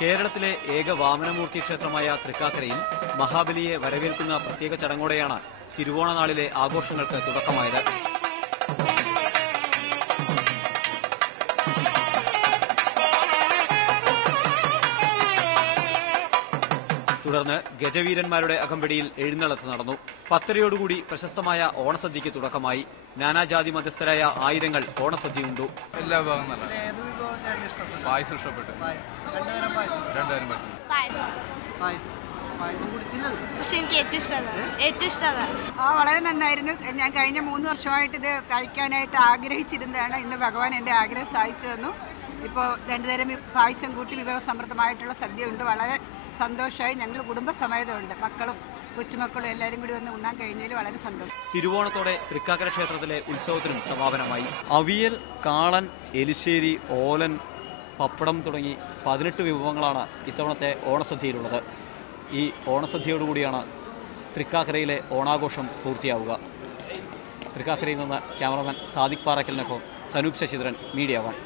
കേരളത്തിലെ ഏക വാമനമൂർത്തി ക്ഷേത്രമായ തൃക്കാക്കരയിൽ മഹാബലിയെ വരവേൽക്കുന്ന പ്രത്യേക ചടങ്ങോടെയാണ് തിരുവോണനാളിലെ ആഘോഷങ്ങൾക്ക് തുടക്കമായത്. തുടർന്ന് ഗജവീരന്മാരുടെ അകമ്പടിയിൽ എഴുന്നള്ളത്ത് നടന്നു. 10:30യോടുകൂടി പ്രശസ്തമായ ഓണസദ്യയ്ക്ക് തുടക്കമായി. നാനാജാതി മധ്യസ്ഥരായ ആയിരങ്ങൾ ഓണസദ്യ ഉണ്ടു. എല്ലാ ഭാഗം പായസം ഇഷ്ടപ്പെട്ടു. പക്ഷെ എനിക്ക് ഏറ്റവും ഇഷ്ടമാണ്. വളരെ നന്നായിരുന്നു. ഞാൻ കഴിഞ്ഞ 3 വർഷമായിട്ട് ഇത് കഴിക്കാനായിട്ട് ആഗ്രഹിച്ചിരുന്നതാണ്. ഇന്ന് ഭഗവാൻ എൻ്റെ ആഗ്രഹം സാധിച്ചു തന്നു. ഇപ്പോൾ 2 തരം പായസം കൂട്ടി വിഭവസമൃദ്ധമായിട്ടുള്ള സദ്യ ഉണ്ട്. വളരെ സന്തോഷമായി. ഞങ്ങൾ കുടുംബസമേതമുണ്ട്. മക്കളും കൊച്ചുമക്കളും എല്ലാവരും കൂടി വന്ന് ഉണ്ണാൻ കഴിഞ്ഞതിൽ വളരെ സന്തോഷം. തിരുവോണത്തോടെ തൃക്കാക്കര ക്ഷേത്രത്തിലെ ഉത്സവത്തിനും സമാപനമായി. അവിയൽ, കാളൻ, എലിശ്ശേരി, ഓലൻ, പപ്പടം തുടങ്ങി 18 വിഭവങ്ങളാണ് ഇത്തവണത്തെ ഓണസദ്യയിലുള്ളത്. ഈ ഓണസദ്യയോടുകൂടിയാണ് തൃക്കാക്കരയിലെ ഓണാഘോഷം പൂർത്തിയാവുക. തൃക്കാക്കരയിൽ നിന്ന് ക്യാമറമാൻ സാദിഖ് പാറക്കലിനൊപ്പം സനൂപ് ശശിധരൻ, മീഡിയ 1.